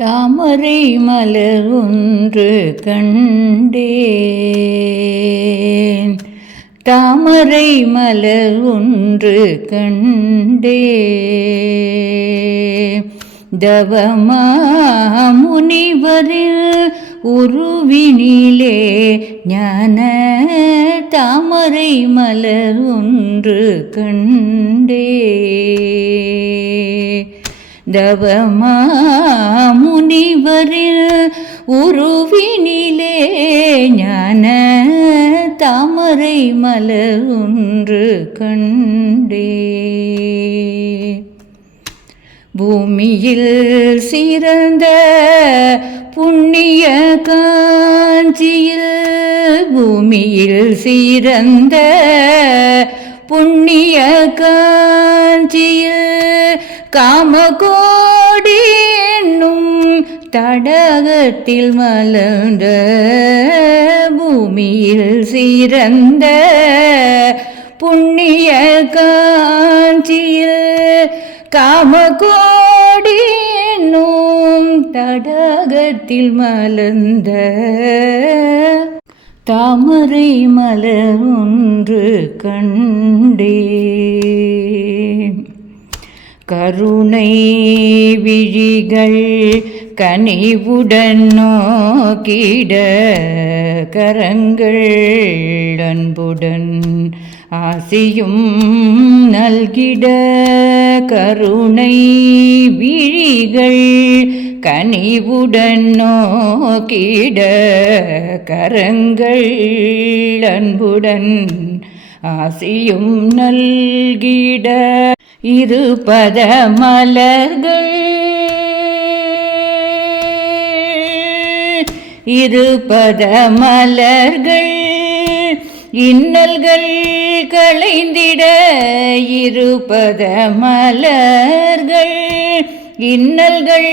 தாமரை மலர் ஒன்று கண்டேன், தாமரை மலர் ஒன்று கண்டேன். தவமா முனிவரில் உருவினிலே ஞான தாமரை மலர் ஒன்று கண்டேன். தவமா முனிவரில் உருவினிலே ஞான தாமரை மலர் ஒன்று கண்டே. பூமியில் சிறந்த புண்ணிய காஞ்சியில், பூமியில் சிறந்த புண்ணிய காஞ்சியில் காமகோடி என்னும் தடகத்தில் மலர்ந்த, பூமியில் சிறந்த புண்ணிய காஞ்சியில் காமகோடி என்னும் தடகத்தில் மலர்ந்த தாமரை மலர் ஒன்று கண்டே. கருணை விழிகள் கனிவுடன் நோக்கிட, கரங்கள் அன்புடன் ஆசியும் நல்கிட. கருணை விழிகள் கனிவுடன் நோக்கிட, கரங்கள் அன்புடன் ஆசியும் நல்கிட. இருபத மலர்கள், இருபத மலர்கள் இன்னல்கள் களைந்திட. இருபத மலர்கள் இன்னல்கள்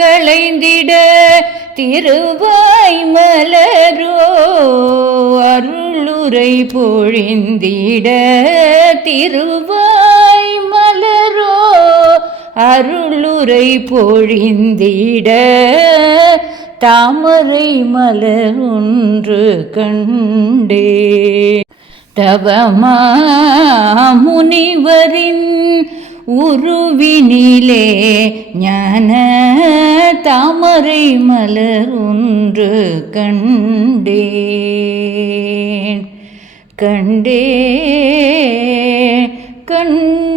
களைந்திட. திருவாய் மலரோ அருளுரை பொழிந்திட. திருவாய் மலரோ அருளுரை பொழிந்திட. தாமரை மலர் ஒன்று கண்டே. தவமா முனிவரின் உருவினிலே ஞான தாமரை மலர் ஒன்று கண்டேன், கண்டே, கண்டே.